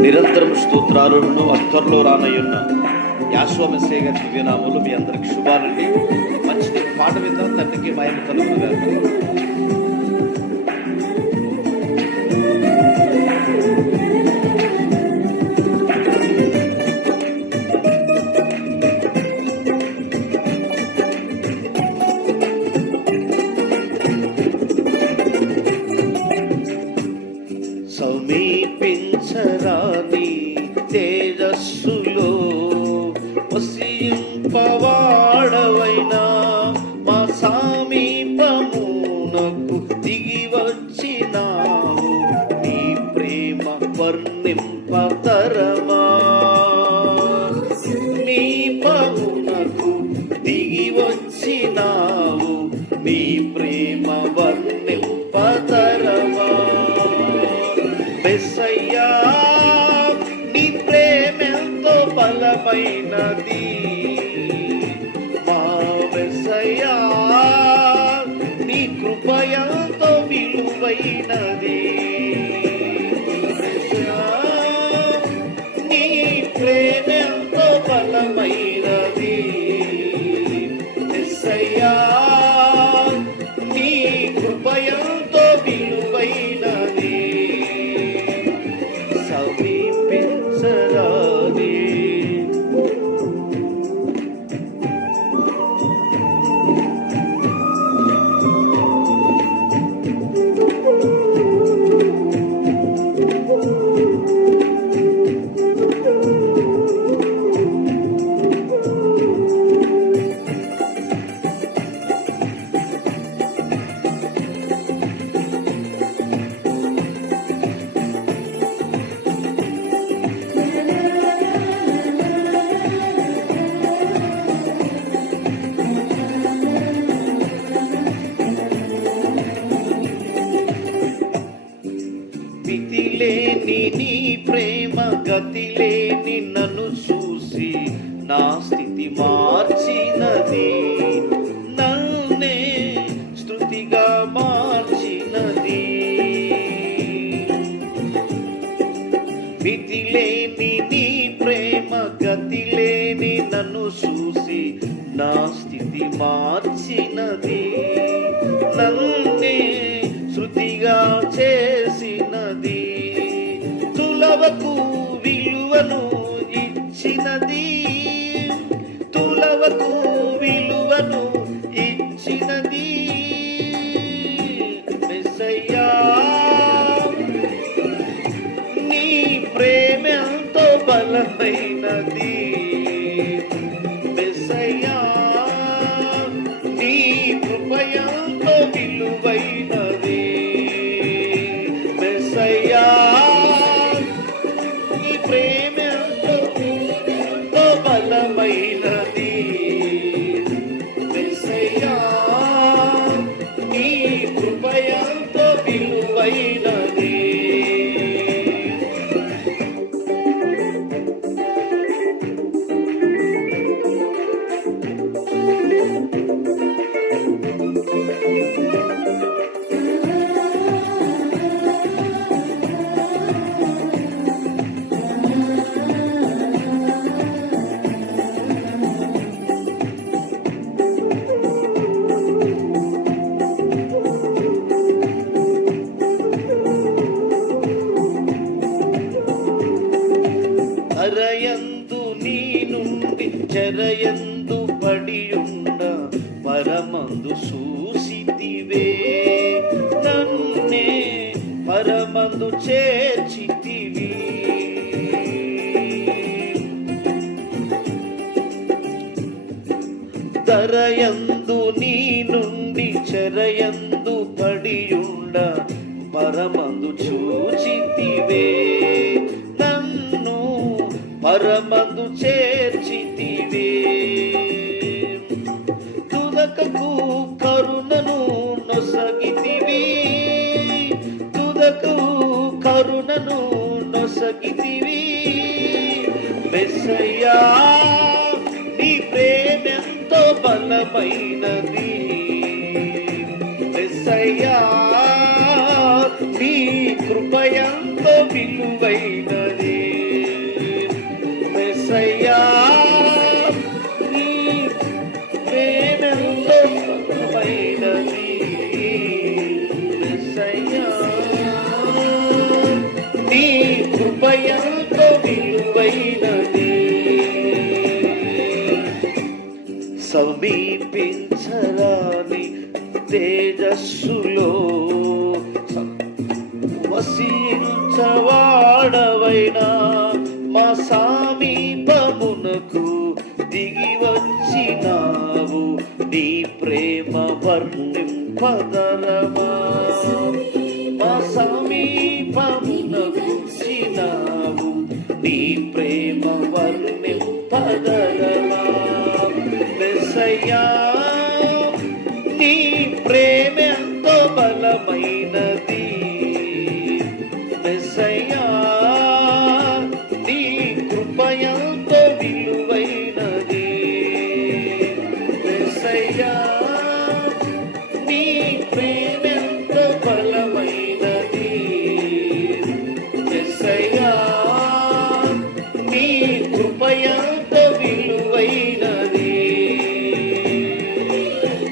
నిరంతరం స్తోత్రాలను అత్తర్లో రానయ్యున్న యాశ్వ మెస్సయ్య గారి దివ్యనామంలో మీ అందరికి శుభాలండి. మంచిది పాట విందాం. తండ్రికి మహిమ కలుగునుగాక. సమీపించరాని తేజస్సులో వసింపవాడవైనా మా సమీపమునకు దిగి వచ్చినావు. నీ ప్రేమ వర్ణింపతరమా, సమీపమునకు దిగి వచ్చినావు. నీ ప్రేమ వర్ణింపతరమా. మెస్సయ్యా నీ ప్రేమెంతో బలమైనది. మా మెస్సయ్యా నీ కృపయంతో విలువైనది. నీ ప్రేమెంతో బలమైనది. మెస్సయ్యా నీ కృపయంతో విలువైనది. సమీపించరాని మితిలేని నీ ప్రేమ గతిలేని నన్ను చూసి నా స్థితి మార్చినది. నన్నే స్తుతిగా మార్చినది. మితిలేని నీ ప్రేమ గతిలేని నన్ను చూసి నా స్థితి మార్చినది. నన్నే శృతిగా చేసినది. తులవకు విలువను ఇచ్చినది. తులవకు విలువను ఇచ్చినది. మెస్సయ్యా నీ ప్రేమ ఎంతో బలమైనది. మెస్సయ్యా నీ కృపయంతో విలువైనది. మెస్సయ్యా నీ ప్రేమ ఎంతో బలమైనది. మెస్సయ్యా నీ కృపయంతో విలువైనది. అరయందు నీ నుండి చెరయందు పడియుండ పరమందు చూసితివే. నన్నే పరమందు చేర్చితివి. దరయందు నీ నుండి చెరయందు పడియుండ పరమందు చూచితివే. నన్ను పరమందు చేర్చితివే. తుదకకు కరుణను నొసగితివి. తుదకు కరుణను నొసగితివి. మెస్సయ్యా నీ ప్రేమెంతో బలమైనది. మెస్సయ్యా నీ కృపయంతో విలువైనది మెస్సయ్యా, నీ ప్రేమెంతో బలమైనది మెస్సయ్యా, నీ కృపయంతో విలువైనది. సమీపించరాని తేజస్సులో వసించవాడవైనా మా సమీపమునకు దిగి వచ్చినావు, నీ ప్రేమ వర్ణింపదరమా. మా సమీపమునకు వచ్చినావు, నీ ప్రేమ వర్ణింపదరమా. మెస్సయ్యా, నీ ప్రేమ ఎంతో బలమైనది మెస్సయ్యా, నీ కృప ఎంతో విలువైనది మెస్సయ్యా, నీ ప్రేమ ఎంతో బలమైనది మెస్సయ్యా, నీ కృప ఎంతో విలువైనది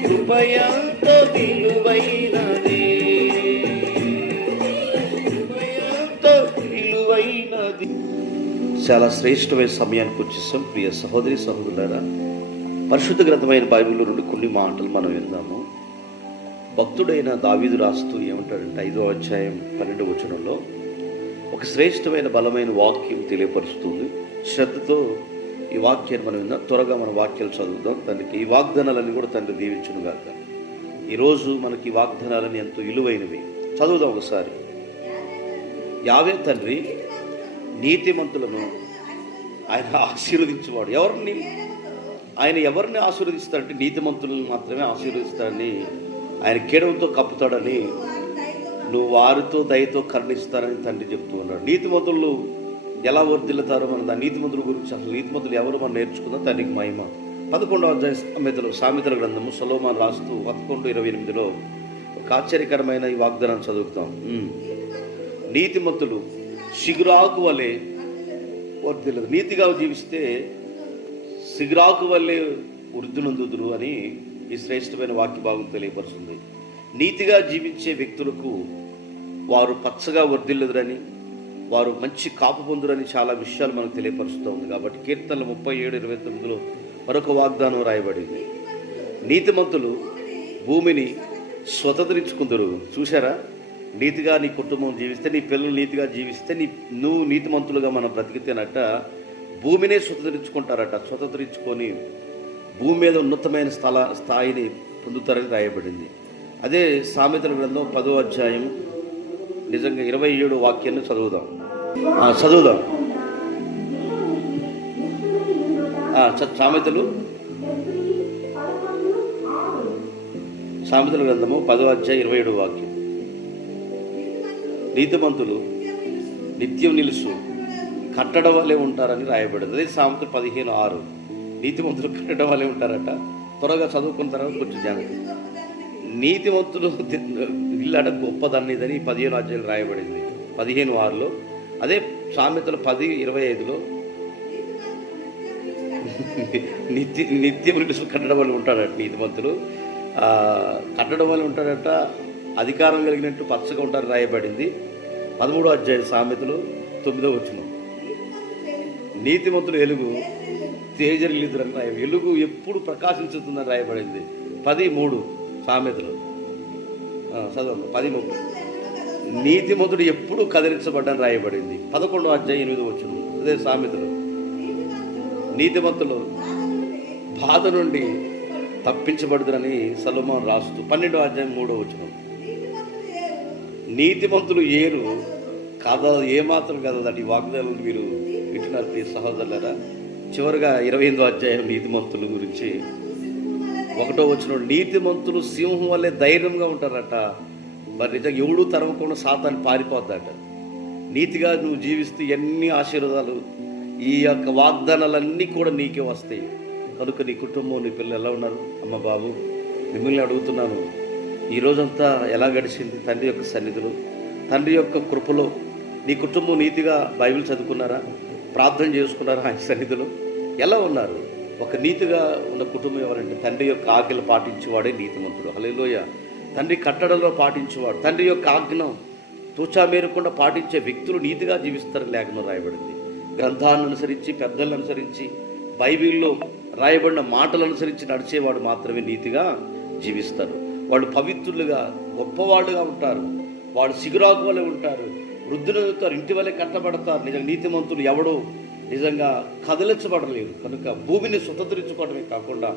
కృప ఎంతో విలువైనది విలువైనది. చాలా శ్రేష్టమైన సమయానికి వచ్చేసాం. ప్రియ సహోదరి సహోదరులారా, పరిశుద్ధ గ్రంథమైన బైబిల్లో నుండి కొన్ని మాటలు మనం విందాము. భక్తుడైన దావీదు రాస్తూ ఏమంటాడంటే 5వ అధ్యాయం 12వ వచనంలో ఒక శ్రేష్టమైన బలమైన వాక్యం తెలియపరుస్తుంది. శ్రద్ధతో ఈ వాక్యాన్ని మనం విందాం. త్వరగా మన వాక్యాలు చదువుదాం. దానికి ఈ వాగ్దానాలన్నీ కూడా తండ్రి దీవించును గాక. ఈరోజు మనకి ఈ వాగ్దానాలని ఎంతో విలువైనవి. చదువుదాం ఒకసారి. యావే తండ్రి నీతిమంతులను ఆయన ఆశీర్వదించేవాడు. ఎవరిని ఆయన ఎవరిని ఆశీర్వదిస్తాడంటే నీతిమంతులను మాత్రమే ఆశీర్వదిస్తాడని, ఆయన కేడవంతో కప్పుతాడని, నువ్వు వారితో దయతో కరుణిస్తారని తండ్రి చెప్తూ ఉన్నాడు. నీతిమంతులు ఎలా వర్ధిల్లుతారో మనం దాని నీతిమంతుల గురించి, అసలు నీతిమంతులు ఎవరు మనం నేర్చుకుందాం. తండ్రికి మహిమ. 11వ అధ్యాయం సామెతల గ్రంథము సొలొమోను రాస్తూ 11:28లో ఒక ఆశ్చర్యకరమైన ఈ వాగ్దానాన్ని చదువుతాం. నీతిమంతులు శిగురాకు వలె వర్ధిల్లదు. నీతిగా జీవిస్తే శిగురాకు వలె వృద్ధునందుదురు అని ఈ శ్రేష్టమైన వాక్య భాగం తెలియపరుస్తుంది. నీతిగా జీవించే వ్యక్తులకు వారు పచ్చగా వర్ధిల్లుదురని, వారు మంచి కాపు పొందురని చాలా విషయాలు మనకు తెలియపరుస్తూ ఉంది. కాబట్టి కీర్తనలు 37:29లో మరొక వాగ్దానం రాయబడింది. నీతిమంతులు భూమిని స్వతంత్రించుకుందరు. చూసారా, నీతిగా నీ కుటుంబం జీవిస్తే, నీ పిల్లలు నీతిగా జీవిస్తే, నువ్వు నీతిమంతులుగా మనం బ్రతికితేనట భూమినే స్వతంత్రించుకుంటారట. స్వతంత్రించుకొని భూమి మీద ఉన్నతమైన స్థాయిని పొందుతారని రాయబడింది. అదే సామెతల గ్రంథం 10వ అధ్యాయం నిజంగా 27 వాక్యాన్ని చదువుదాం. సామెతల గ్రంథము 10వ అధ్యాయం 27 వాక్యం. నీతిమంతులు నిత్యం నిలుసు కట్టడం వల్లే ఉంటారని రాయబడింది. అదే సామెతలు 15:6. నీతిమంతులు కట్టడం వల్లే ఉంటారట. త్వరగా చదువుకున్న తర్వాత కొంచెం జాగ్రత్త. నీతిమంతులు ఇల్లట గొప్పదన్నదని 15వ అధ్యాయం రాయబడింది 15:6లో. అదే సామెతలు 10:25లో నిత్యం నిలుసు కట్టడం వల్ల ఉంటాడట. నీతిమంతులు కట్టడం వల్ల ఉంటాడట. అధికారం కలిగినట్టు పచ్చగా ఉంటారని రాయబడింది 13వ అధ్యాయం సామెతలు 9వ వచనం. నీతిమంతులు ఎలుగు తేజరిల్లుదురని రాయ, వెలుగు ఎప్పుడు ప్రకాశించుతుందని రాయబడింది 10:3 సామెతలు. చదవండి 10:3. నీతిమంతుడు ఎప్పుడు కదిలించబడ్డని రాయబడింది 11వ అధ్యాయం 8వ వచనం. అదే సామెతలు. నీతిమంతులు బాధ నుండి తప్పించబడుదురని సొలొమోను రాస్తూ 12వ అధ్యాయం 3వ వచనం. నీతిమంతులు ఏరు కథ ఏమాత్రం కదదండి. ఈ వాగ్దానాలు మీరు వింటున్నారు ప్రియ సహోదరులారా. చివరిగా 28వ అధ్యాయం నీతిమంతుల గురించి 1వ వచనం. నీతిమంతులు సింహం వల్లే ధైర్యంగా ఉంటారట. మరి నిజంగా ఎవడు తరవకుండా సాతాను పారిపోద్దట. నీతిగా నువ్వు జీవిస్తే ఎన్ని ఆశీర్వాదాలు, ఈ యొక్క వాగ్దానాలన్నీ కూడా నీకే వస్తాయి. కనుక నీ కుటుంబం, నీ పిల్లలు ఎలా ఉన్నారు? అమ్మ బాబు, మిమ్మల్ని అడుగుతున్నాను, ఈరోజంతా ఎలా గడిచింది? తండ్రి యొక్క సన్నిధిలో, తండ్రి యొక్క కృపలో నీ కుటుంబం నీతిగా బైబిల్ చదువుకున్నారా? ప్రార్థన చేసుకున్నారా ఆయన సన్నిధిలో? ఎలా ఉన్నారు? ఒక నీతిగా ఉన్న కుటుంబం ఎవరంటే తండ్రి యొక్క ఆజ్ఞలు పాటించేవాడే నీతిమంతుడు. హల్లెలూయా. తండ్రి కట్టడలో పాటించేవాడు, తండ్రి యొక్క ఆజ్ఞను తూచా మేరకుండా పాటించే వ్యక్తులు నీతిగా జీవిస్తారని లేఖనం రాయబడింది. గ్రంథాన్ని అనుసరించి, పెద్దలను అనుసరించి, బైబిల్లో రాయబడిన మాటలు అనుసరించి నడిచేవాడు మాత్రమే నీతిగా జీవిస్తారు. వాళ్ళు పవిత్రులుగా, గొప్పవాళ్ళుగా ఉంటారు. వాళ్ళు సిగురాకు వలె ఉంటారు, వృద్ధులవుతారు, ఇంటి వలె కట్టబడతారు. నిజంగా నీతిమంతులు ఎవడో నిజంగా కదలించబడలేరు. కనుక భూమిని స్వతంత్రించుకోవడమే కాకుండా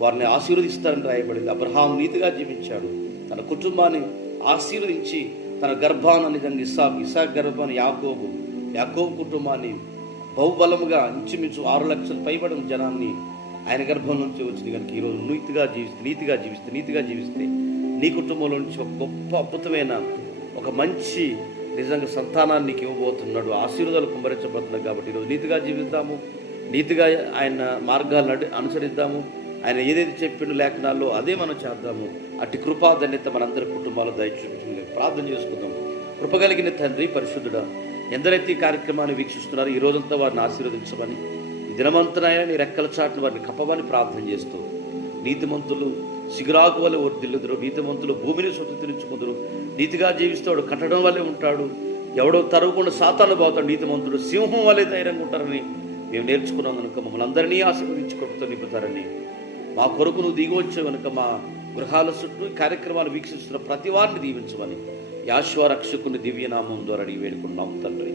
వారిని ఆశీర్వదిస్తారని రాయబడింది. అబ్రహాం నీతిగా జీవించాడు, తన కుటుంబాన్ని ఆశీర్వదించి తన గర్భాన్ని నిజంగా ఇసాక్ గర్భాన్ని యాకోబు కుటుంబాన్ని బహుబలముగా ఇంచుమించు 6 లక్షల పైబడిన జనాన్ని ఆయన గర్భం నుంచి వచ్చింది. కనుక ఈరోజు నీతిగా జీవిస్తే నీ కుటుంబంలో నుంచి ఒక గొప్ప అద్భుతమైన ఒక మంచి నిజంగా సంతానాన్ని నీకు ఇవ్వబోతున్నాడు. ఆశీర్వాదాలు కుమ్మరించబోతున్నాడు. కాబట్టి ఈరోజు నీతిగా జీవిద్దాము, నీతిగా ఆయన మార్గాలను అనుసరిద్దాము. ఆయన ఏదైతే చెప్పిండు లేఖనాల్లో అదే మనం చేద్దాము. అట్టి కృపాధన్యత మనందరి కుటుంబాలు దయచూపించింది. ప్రార్థన చేసుకుందాం. కృపగలిగిన తండ్రి, పరిశుద్ధుడా, ఎందరైతే ఈ కార్యక్రమాన్ని వీక్షిస్తున్నారో ఈ రోజంతా వారిని ఆశీర్వదించమని, ఈ దినమంతనైనా నీ రెక్కల చాటును వారిని కప్పమని ప్రార్థన చేస్తూ, నీతిమంతులు సిగురాకు వల్ల వర్ధిల్లుదురు, నీతిమంతులు భూమిని స్వతంత్రించుకుందరు. నీతిగా జీవిస్తాడు, కట్టడం వల్లే ఉంటాడు, ఎవడో తరవకుండా సాతాను పోతాడు. నీతిమంతుడు సింహం వల్లే ధైర్యంగా ఉంటారని మేము నేర్చుకున్నాం. కనుక మమ్మల్ని అందరినీ ఆశీర్వదించుకుంటూ నింపుతారని, మా కొరకు నువ్వు దిగి వచ్చావు కనుక మా గృహాల చుట్టూ కార్యక్రమాలు వీక్షిస్తున్న ప్రతి వారిని దీవించమని యాశ్వ రక్షకుని దివ్యనామం ద్వారా అడిగి వేడుకున్నాం తండ్రి.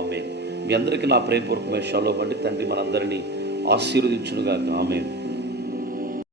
ఆమేన్. మీ అందరికీ నా ప్రేమపూర్వకమైన షాలోమ్ అండి. తండ్రి మనందరినీ ఆశీర్వదించునుగాక. ఆమేన్.